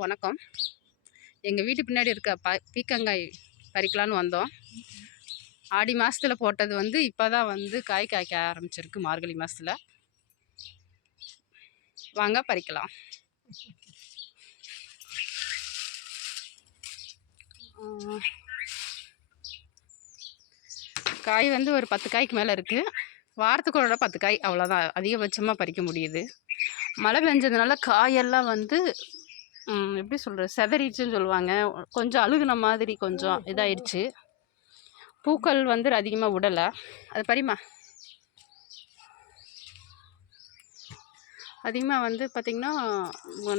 வணக்கம். எங்கள் வீட்டு பின்னாடி இருக்க பீக்கங்காய் பறிக்கலான்னு வந்தோம். ஆடி மாதத்தில் போட்டது வந்து இப்போ தான் வந்து காய் காய்க்க ஆரம்பிச்சிருக்கு. மார்கழி மாதத்தில் வாங்க பறிக்கலாம். காய் வந்து ஒரு 10 காய்க்கு மேலே இருக்குது. வாரத்துக்கு ஒரு 10 காய் அவ்வளோதான் அதிகபட்சமாக பறிக்க முடியுது. மழை பெஞ்சதுனால காயெல்லாம் வந்து எப்படி சொல்கிறது, செதறிடுச்சுன்னு சொல்லுவாங்க. கொஞ்சம் அழுகுன மாதிரி கொஞ்சம் இதாயிடுச்சு. பூக்கள் வந்து அதிகமாக விடலை. அது பரிமா அதிகமாக வந்து பார்த்திங்கன்னா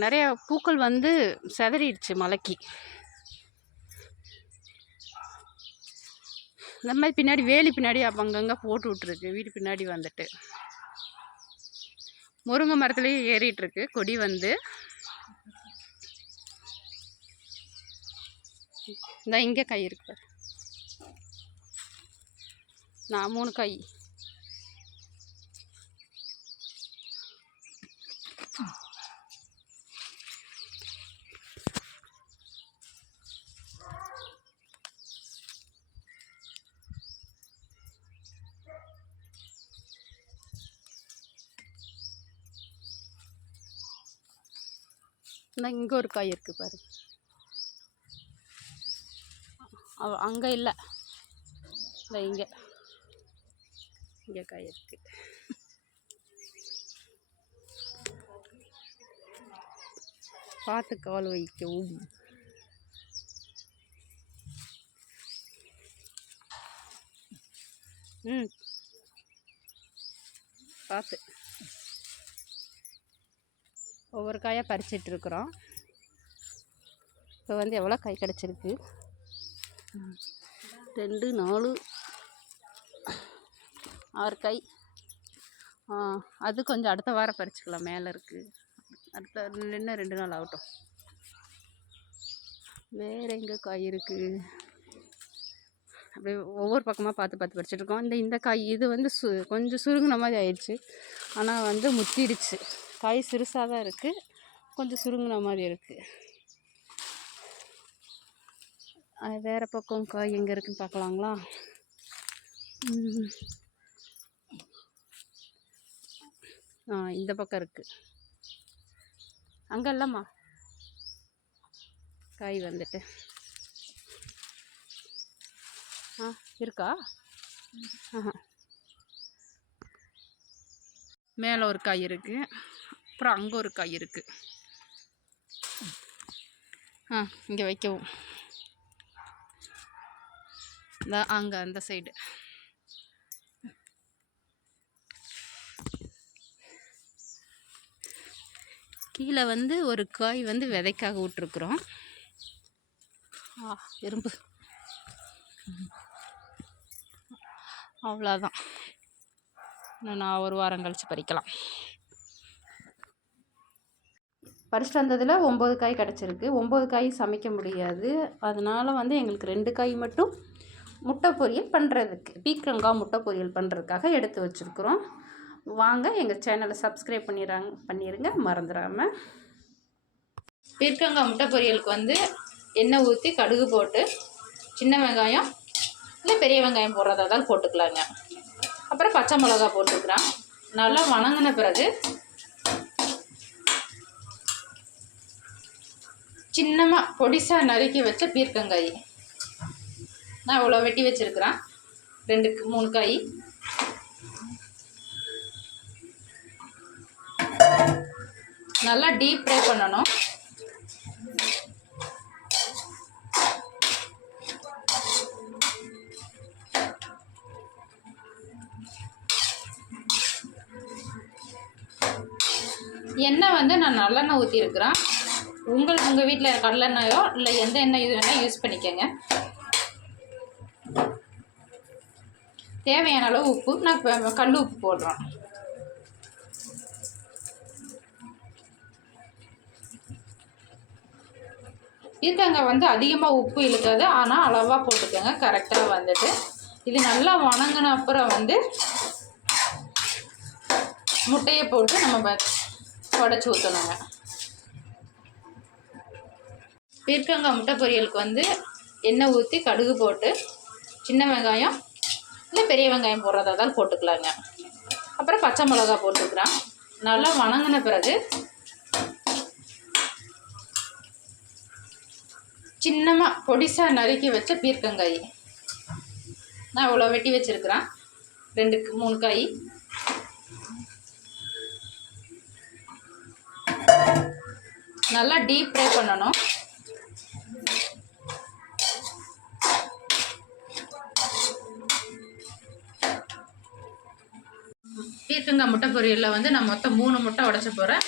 நிறைய பூக்கள் வந்து செதறிடுச்சு மழைக்கு. இந்த மாதிரி பின்னாடி வேலி பின்னாடி அங்கங்கே போட்டு விட்ருக்கு. வீட்டு பின்னாடி வந்துட்டு முருங்கை மரத்துலேயும் ஏறிட்டுருக்கு கொடி வந்து. இந்த இங்கே காய் இருக்கு, நான் 3 காய். இங்கே ஒரு காய் இருக்குது பாரு. அங்கே இல்லை, இல்லை இங்கே காய் இருக்குது. பார்த்து கால் வைக்கவும். பார்த்து ஒவ்வொரு காயாக பறிச்சிட்டு இருக்கிறோம். இப்போ வந்து எவ்வளோ காய் கிடச்சிருக்கு? 2 4 6 காய். அது கொஞ்சம் அடுத்த வாரம் பறிச்சுக்கலாம், மேலே இருக்குது. அடுத்த இன்னும் 2 நாள் ஆகட்டும். வேறு எங்கே காய் இருக்குது? அப்படியே ஒவ்வொரு பக்கமாக பார்த்து பறிச்சிட்ருக்கோம். இந்த காய் இது வந்து கொஞ்சம் சுருங்கின மாதிரி ஆயிடுச்சு. ஆனால் வந்து முத்திடுச்சு. காய் சிறுசாக தான் இருக்குது, கொஞ்சம் சுருங்கின மாதிரி இருக்குது. வேறு பக்கம் காய் எங்கே இருக்குன்னு பார்க்கலாங்களா? இந்த பக்கம் இருக்குது. அங்கே இல்லைம்மா காய் வந்துட்டு இருக்கா? மேலே ஒரு காய் இருக்குது, அப்புறம் அங்கே ஒரு காய் இருக்குது. இங்கே வைக்கவும். அங்கே அந்த சைடு கீழே வந்து ஒரு காய் வந்து விதைக்காக விட்டுருக்குறோம். எறும்பு அவ்வளோதான். நான் ஒரு வாரம் கழித்து பறிக்கலாம். பறிச்சுட்டு வந்ததில் 9 காய் கிடச்சிருக்கு. 9 காய் சமைக்க முடியாது. அதனால் வந்து எங்களுக்கு 2 காய் மட்டும் முட்டை பொரியல் பண்ணுறதுக்கு, பீக்கங்காய் முட்டை பொரியல் பண்ணுறதுக்காக எடுத்து வச்சுருக்குறோம். வாங்க எங்கள் சேனலை சப்ஸ்கிரைப் பண்ணிடுங்க மறந்துடாமல். பீக்கங்காய் முட்டை பொரியலுக்கு வந்து எண்ணெய் ஊற்றி கடுகு போட்டு சின்ன வெங்காயம் இல்லை பெரிய வெங்காயம் போடுறதா தான் போட்டுக்கலாங்க. அப்புறம் பச்சை மிளகா போட்டுக்கிறேன். நல்லா வணங்கின பிறகு சின்னமாக பொடிசாக நறுக்கி வச்ச பீர்க்கங்காய் நான் இவ்வளோ வெட்டி வச்சுருக்கிறேன். 2 3 காய். நல்லா டீப் ஃப்ரை பண்ணணும். எண்ணெய் வந்து நான் நல்லெண்ணெய் ஊற்றிருக்கிறேன். உங்கள் வீட்டில் கடலெண்ணெயோ இல்லை எந்த எண்ணெய் வேணால் யூஸ் பண்ணிக்கோங்க. தேவையான அளவு உப்பு, நான் கல் உப்பு போடுறேன். பீர்க்கங்காய் வந்து அதிகமாக உப்பு இழுக்காது, ஆனால் அளவாக போட்டுக்கோங்க கரெக்டாக வந்துட்டு. இது நல்லா வணங்கின அப்புறம் வந்து முட்டையை போட்டு நம்ம உடச்சி ஊற்றணுங்க. பீர்க்கங்காய் முட்டை பொரியலுக்கு வந்து எண்ணெய் ஊற்றி கடுகு போட்டு சின்ன வெங்காயம் இல்லை பெரிய வெங்காயம் போடுறதா தான் போட்டுக்கலாங்க. அப்புறம் பச்சை மிளகா போட்டுக்கிறேன். நல்லா வணங்கின பிறகு சின்னமாக பொடிசாக நறுக்கி வச்ச பீர்க்கங்காய் நான் இவ்வளோ வெட்டி வச்சுருக்கிறேன். 2-3 காய் நல்லா டீப் ஃப்ரை பண்ணணும். பீர்க்கங்காய் முட்டை பொரியலில் வந்து நான் மொத்தம் 3 முட்டை உடைச்ச போகிறேன்.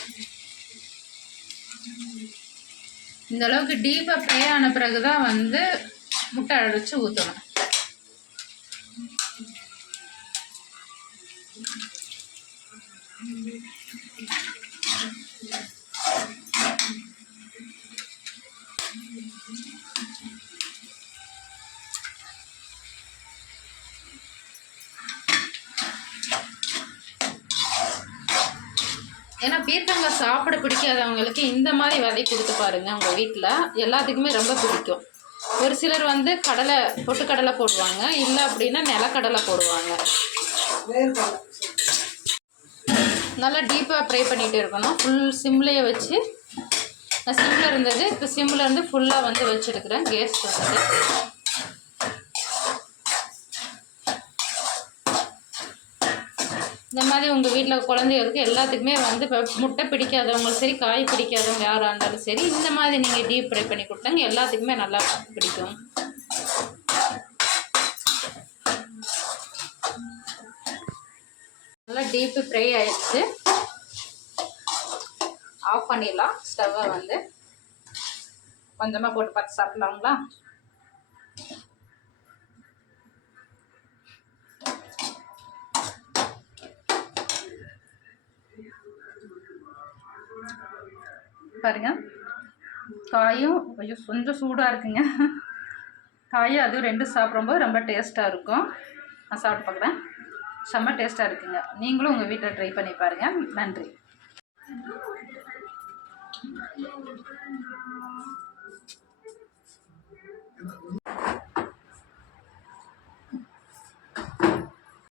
இந்த அளவுக்கு டீப்பாக ஃப்ரை ஆன பிறகு தான் வந்து முட்டை அடித்து ஊற்றணும். ஏன்னா பீர்க்கங்காய் சாப்பிட பிடிக்காதவங்களுக்கு இந்த மாதிரி விதை கொடுத்து பாருங்கள். உங்கள் வீட்டில் எல்லாத்துக்குமே ரொம்ப பிடிக்கும். ஒரு சிலர் வந்து பொட்டுக்கடலை போடுவாங்க, இல்லை அப்படின்னா நிலக்கடலை போடுவாங்க. நல்லா டீப்பாக ஃப்ரை பண்ணிகிட்டு இருக்கணும். ஃபுல் சிம்லேயே வச்சு, நான் சிம்மில் இருந்தது இப்போ சிம்மில் இருந்து ஃபுல்லாக வந்து வச்சுருக்கிறேன். கேஸ் வந்துட்டு இந்த மாதிரி உங்கள் வீட்டில் குழந்தைகளுக்கு எல்லாத்துக்குமே வந்து இப்போ முட்டை பிடிக்காதவங்களும் சரி, காய் பிடிக்காதவங்க யாராக இருந்தாலும் சரி, இந்த மாதிரி நீங்கள் டீப் ஃப்ரை பண்ணி கொடுத்தாங்க எல்லாத்துக்குமே நல்லா பிடிக்கும். நல்லா டீப்பு ஃப்ரை ஆயிடுச்சு. ஆஃப் பண்ணிடலாம். ஸ்டவ்வை வந்து கொஞ்சமாக போட்டு பார்த்து சாப்பிட்லாங்களா? பாருங்க, காயும் கொஞ்சம் சூடாக இருக்குங்க. காயும் அதுவும் 2 சாப்பிடும்போது ரொம்ப டேஸ்ட்டாக இருக்கும். நான் சாப்பிட்டு பார்க்குறேன். செம்ம டேஸ்ட்டாக இருக்குங்க. நீங்களும் உங்கள் வீட்டில் ட்ரை பண்ணி பாருங்கள். நன்றி.